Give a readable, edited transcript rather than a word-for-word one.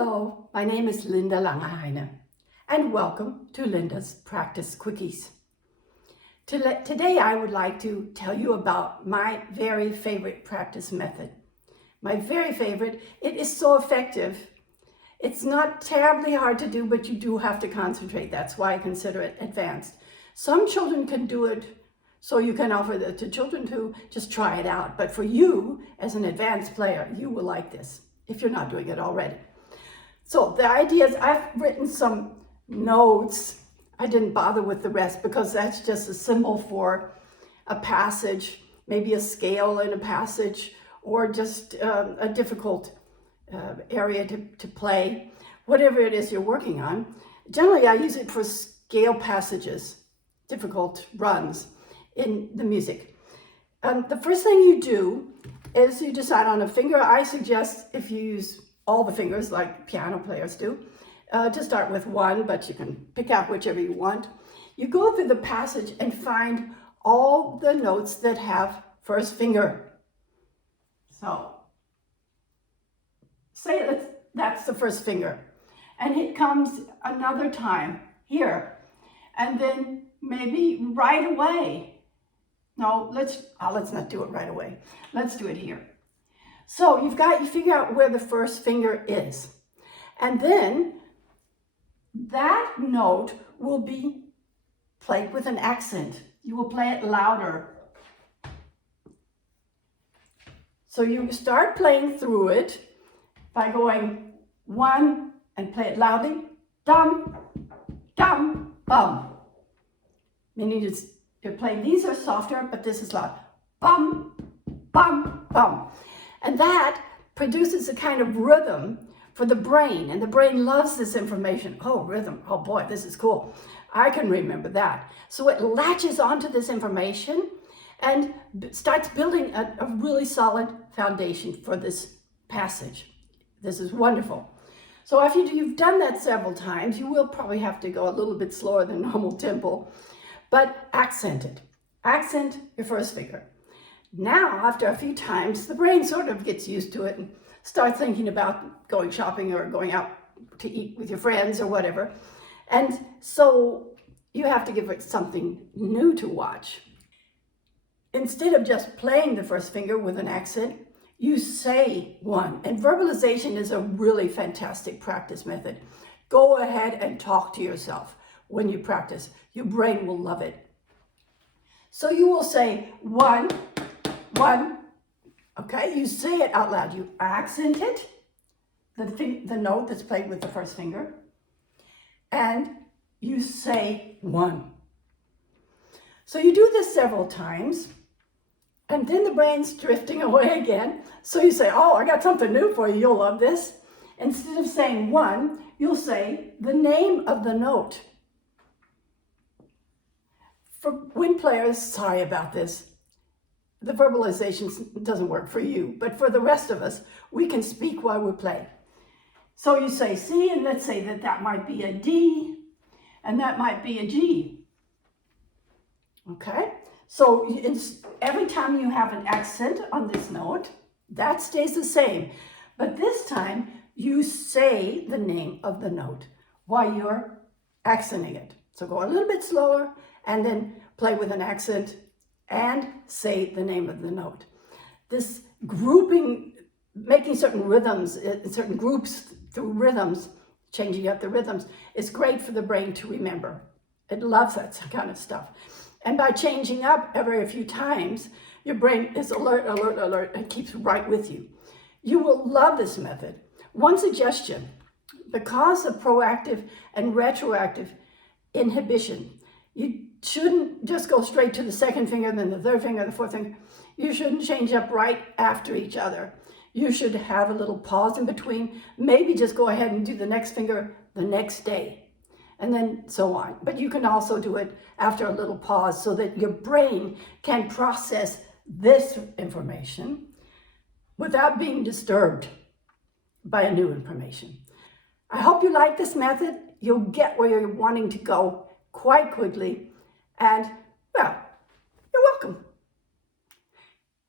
Hello, my name is Linda Langeheine, and welcome to Linda's Practice Quickies. Today I would like to tell you about my very favorite practice method. My very favorite. It is so effective. It's not terribly hard to do, but you do have to concentrate. That's why I consider it advanced. Some children can do it, so you can offer it to children to just try it out. But for you, as an advanced player, you will like this if you're not doing it already. So the idea is, I've written some notes. I didn't bother with the rest because that's just a symbol for a passage, maybe a scale in a passage, or just a difficult area to play, whatever it is you're working on. Generally, I use it for scale passages, difficult runs in the music. The first thing you do is you decide on a finger. I suggest, if you use all the fingers like piano players do, to start with one, but you can pick out whichever you want. You go through the passage and find all the notes that have first finger. So say that's the first finger, and it comes another time here, and then maybe right away. No, let's not do it right away. Let's do it here. So you figure out where the first finger is, and then that note will be played with an accent. You will play it louder. So you start playing through it by going one and play it loudly. Dum, dum, bum. Meaning you're playing, these are softer, but this is loud. Bum, bum, bum. And that produces a kind of rhythm for the brain, and the brain loves this information. Oh, rhythm, oh boy, this is cool. I can remember that. So it latches onto this information and starts building a really solid foundation for this passage. This is wonderful. So after you've done that several times, you will probably have to go a little bit slower than normal tempo, but accent it. Accent your first finger. Now, after a few times, the brain sort of gets used to it and starts thinking about going shopping or going out to eat with your friends or whatever. And so you have to give it something new to watch. Instead of just playing the first finger with an accent, you say one. And verbalization is a really fantastic practice method. Go ahead and talk to yourself when you practice. Your brain will love it. So you will say one, one. Okay, you say it out loud. You accent it, the note that's played with the first finger, and you say one. So you do this several times, and then the brain's drifting away again. So you say, oh, I got something new for you. You'll love this. Instead of saying one, you'll say the name of the note. For wind players, sorry about this. The verbalization doesn't work for you, but for the rest of us, we can speak while we play. So you say C, and let's say that might be a D, and that might be a G. Okay? So every time you have an accent on this note, that stays the same. But this time, you say the name of the note while you're accenting it. So go a little bit slower, and then play with an accent, and say the name of the note. This grouping, making certain rhythms, certain groups through rhythms, changing up the rhythms, is great for the brain to remember. It loves that kind of stuff. And by changing up every few times, your brain is alert, alert, alert, and keeps right with you. You will love this method. One suggestion: because of proactive and retroactive inhibition, you shouldn't just go straight to the second finger, then the third finger, the fourth finger. You shouldn't change up right after each other. You should have a little pause in between. Maybe just go ahead and do the next finger the next day, and then so on. But you can also do it after a little pause so that your brain can process this information without being disturbed by a new information. I hope you like this method. You'll get where you're wanting to go quite quickly, and